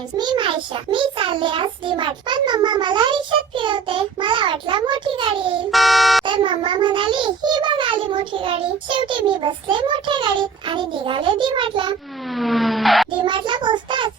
Friends, मी मायशा. मी चालले आज डीमार्ट. पण मम्मा मला रिक्षात फिरवते. मला वाटलं मोठी गाडी येईल. तर मम्मा म्हणाली, ही बघ आली मोठी गाडी. शेवटी मी बसले मोठ्या गाडीत आणि निघाले डीमार्टला. डीमार्टला पोहोचताच